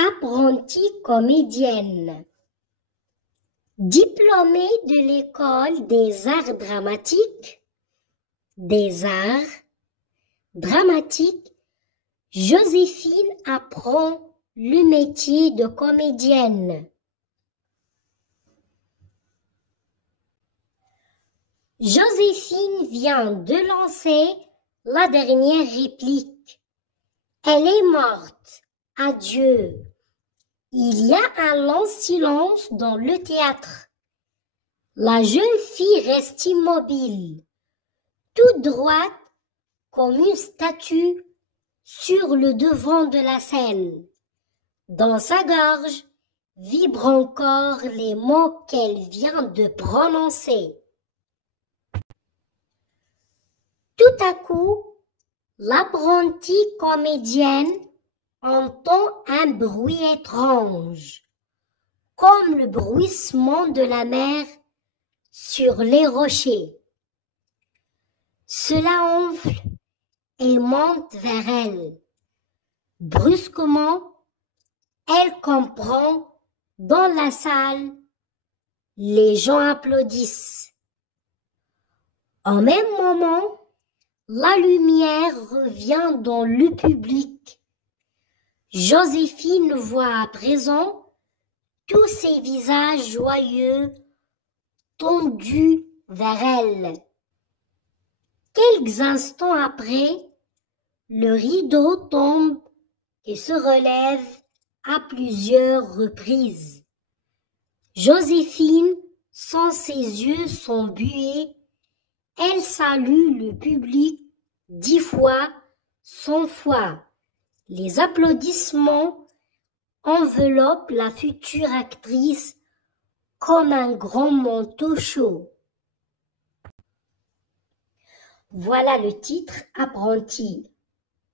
Apprentie comédienne. Diplômée de l'école des arts dramatiques, Joséphine apprend le métier de comédienne. Joséphine vient de lancer la dernière réplique. Elle est morte. Adieu. Il y a un long silence dans le théâtre. La jeune fille reste immobile, toute droite comme une statue sur le devant de la scène. Dans sa gorge vibrent encore les mots qu'elle vient de prononcer. Tout à coup, l'apprentie comédienne entend un bruit étrange, comme le bruissement de la mer sur les rochers. Cela enfle et monte vers elle. Brusquement, elle comprend dans la salle, les gens applaudissent. Au même moment, la lumière revient dans le public. Joséphine voit à présent tous ces visages joyeux tendus vers elle. Quelques instants après, le rideau tombe et se relève à plusieurs reprises. Joséphine, sans ses yeux sont bués, elle salue le public 10 fois, 100 fois. Les applaudissements enveloppent la future actrice comme un grand manteau chaud. Voilà le titre Apprentie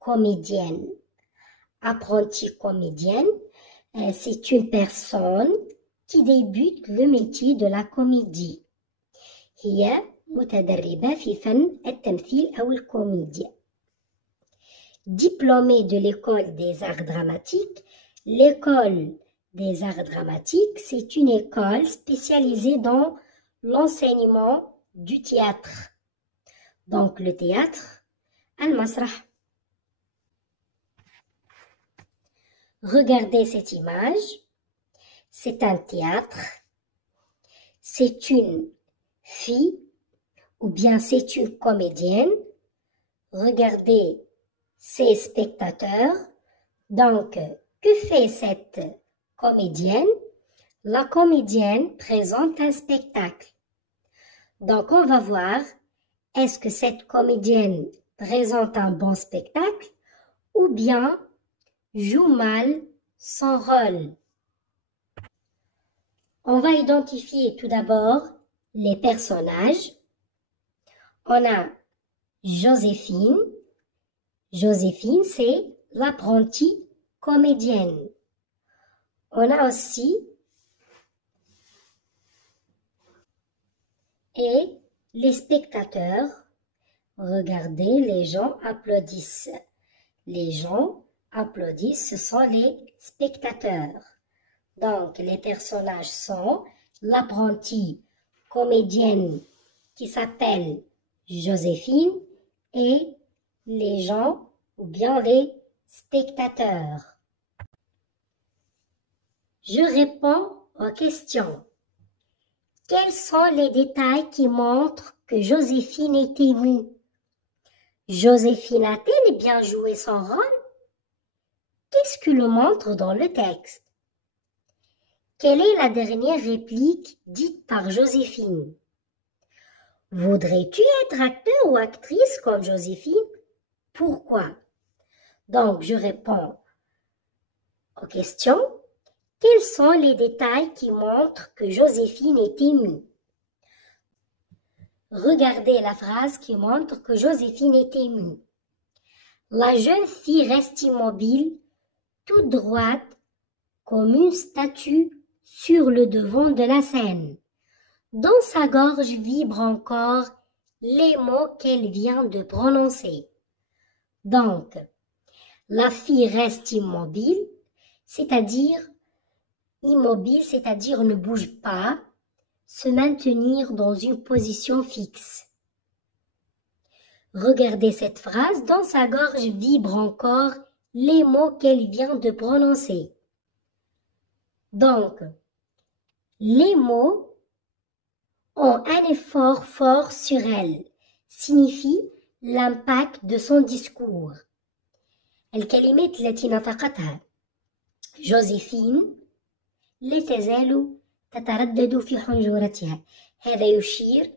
comédienne. Apprentie comédienne, c'est une personne qui débute le métier de la comédie. هي متدربة في فن التمثيل أو الكوميديا. Diplômée de l'école des arts dramatiques, l'école des arts dramatiques, c'est une école spécialisée dans l'enseignement du théâtre. Donc le théâtre, al-masrah. Regardez cette image, c'est un théâtre, c'est une fille ou bien c'est une comédienne. Regardez ces spectateurs. Donc, que fait cette comédienne? La comédienne présente un spectacle. Donc, on va voir, est-ce que cette comédienne présente un bon spectacle ou bien joue mal son rôle? On va identifier tout d'abord les personnages. On a Joséphine. Joséphine, c'est l'apprentie comédienne. On a aussi et les spectateurs. Regardez, les gens applaudissent. Les gens applaudissent, ce sont les spectateurs. Donc, les personnages sont l'apprentie comédienne qui s'appelle Joséphine et les gens ou bien les spectateurs. Je réponds aux questions. Quels sont les détails qui montrent que Joséphine est émue? Joséphine a-t-elle bien joué son rôle? Qu'est-ce que le montre dans le texte? Quelle est la dernière réplique dite par Joséphine? Voudrais-tu être acteur ou actrice comme Joséphine? Pourquoi? Donc, je réponds aux questions. Quels sont les détails qui montrent que Joséphine est émue? Regardez la phrase qui montre que Joséphine est émue. La jeune fille reste immobile, toute droite, comme une statue sur le devant de la scène. Dans sa gorge vibrent encore les mots qu'elle vient de prononcer. Donc, la fille reste immobile, c'est-à-dire immobile, c'est-à-dire ne bouge pas, se maintenir dans une position fixe. Regardez cette phrase, dans sa gorge vibrent encore les mots qu'elle vient de prononcer. Donc, les mots ont un effort fort sur elle, signifie l'impact de son discours. الكلمات التي نطقتها جوزيفين لا تزال تتردد في حنجرتها. هذا يشير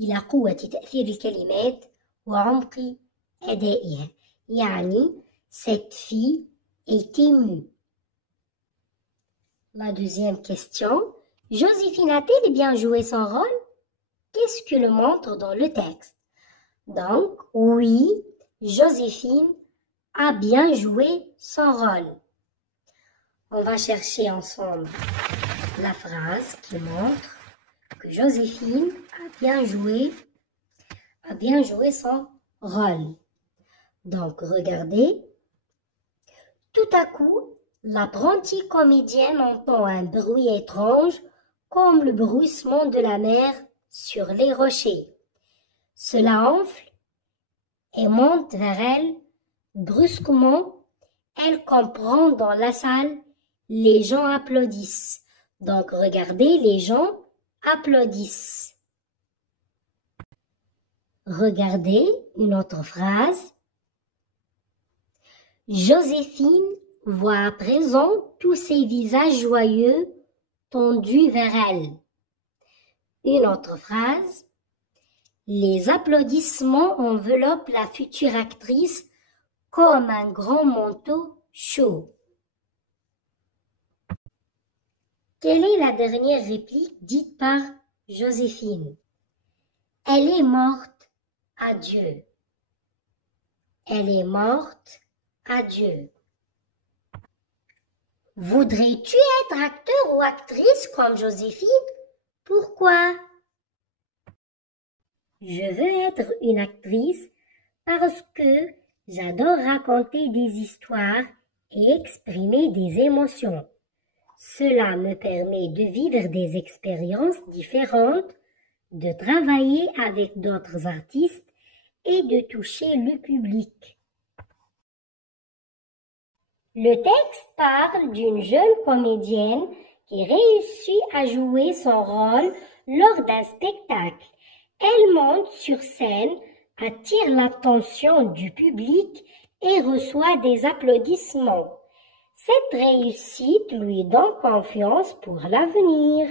إلى قوة تأثير الكلمات وعمق أدائها. يعني cette fille est émue. La deuxième question. Joséphine a-t-elle bien joué son rôle? Qu'est-ce que le montre dans le texte? Donc, oui, Joséphine a bien joué son rôle. On va chercher ensemble la phrase qui montre que Joséphine a bien joué son rôle. Donc, regardez. Tout à coup, l'apprentie comédienne entend un bruit étrange comme le bruissement de la mer sur les rochers. Cela enfle et monte vers elle. Brusquement, elle comprend dans la salle, les gens applaudissent. Donc, regardez, les gens applaudissent. Regardez une autre phrase. Joséphine voit à présent tous ces visages joyeux tendus vers elle. Une autre phrase. Les applaudissements enveloppent la future actrice comme un grand manteau chaud. Quelle est la dernière réplique dite par Joséphine? Elle est morte, adieu. Elle est morte, adieu. Voudrais-tu être acteur ou actrice comme Joséphine? Pourquoi? Je veux être une actrice parce que j'adore raconter des histoires et exprimer des émotions. Cela me permet de vivre des expériences différentes, de travailler avec d'autres artistes et de toucher le public. Le texte parle d'une jeune comédienne qui réussit à jouer son rôle lors d'un spectacle. Elle monte sur scène, attire l'attention du public et reçoit des applaudissements. Cette réussite lui donne confiance pour l'avenir.